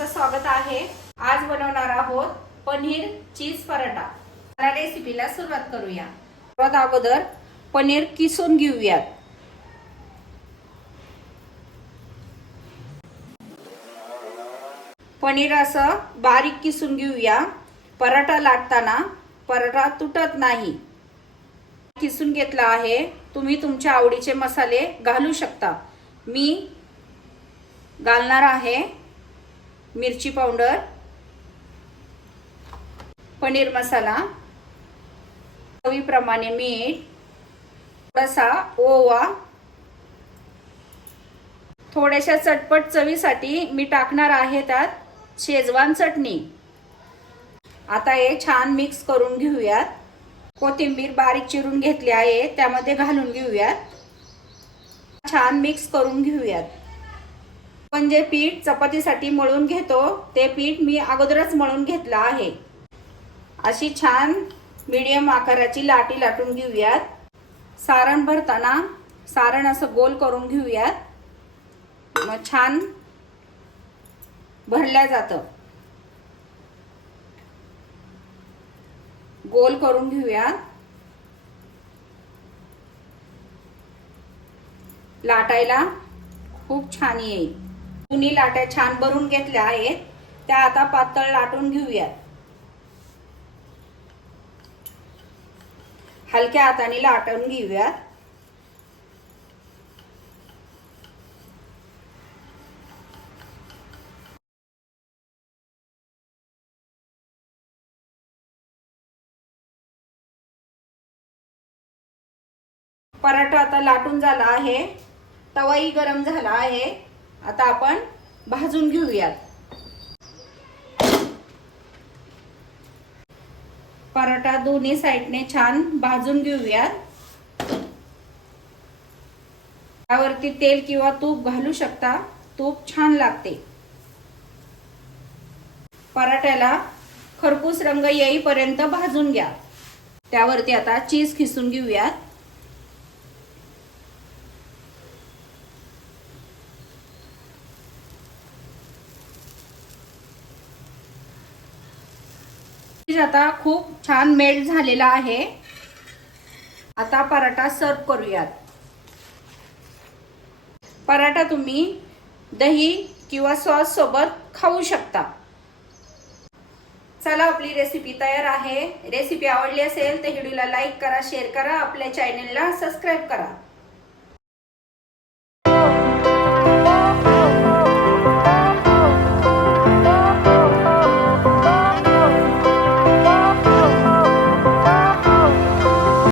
तुमचं स्वागत आहे। आज बनवणार आहोत पनीर चीज पराठा। या रेसिपीला सुरुवात करूया। सर्वात अगोदर पनीर किसून घेऊयात। पनीर असं बारीक किसून घेऊया। पराठा लाटताना पराठा तुटत नाही। किसून घेतला आहे। तुम्ही तुमच्या आवडीचे मसाले घालू शकता। मी घालणार आहे मिरची पावडर, पनीर मसाला, चवीप्रमाणे मीठ, थोडासा ओवा, थोड्याशा चटपट चवीसाठी मी टाकणार आहे त्यात शेजवान चटणी। आता हे छान मिक्स करून घेऊयात। कोथिंबीर बारीक चिरून घेतली आहे, त्यामध्ये घालून घेऊयात। छान मिक्स करून घेऊयात। आपण जे पीठ चपातीसाठी मळून घेतो ते पीठ मी अगोदरच मळून घेतलं आहे। अशी छान मीडियम आकाराची लाटी लाटून घेऊयात। सारण भरताना सारण असं गोल करून घेऊयात। मग छान भरल्या जातं। गोल करून घेऊयात। लाटायला खूप छान येईल। दोन्ही लाट्या छान भरून घेतल्या आहेत, त्या आता पातळ लाटून घेऊयात। हलक्या हाताने लाटून घेऊयात। पराठा आता लाटून झाला आहे। तवाही गरम झाला आहे। आता आपण भाजून घेऊयात। पराठा दोन्ही साइडने छान भाजून घेऊयात। त्यावरती तेल किंवा तूप घालू शकता, तूप छान लागते। पराठ्याला खरपूस रंग येईपर्यंत भाजून घ्या। त्यावरती आता चीज खिसून घेऊयात। आता खूप छान मेल्ट झालेला आहे। आता पराठा सर्व करूयात। पराठा तुम्ही दही किंवा सॉस सोबत खाऊ शकता। चला, आपली रेसिपी तयार आहे। रेसिपी आवडली असेल तर व्हिडिओला लाईक करा, शेअर करा, आपल्या चॅनलला सबस्क्राइब करा।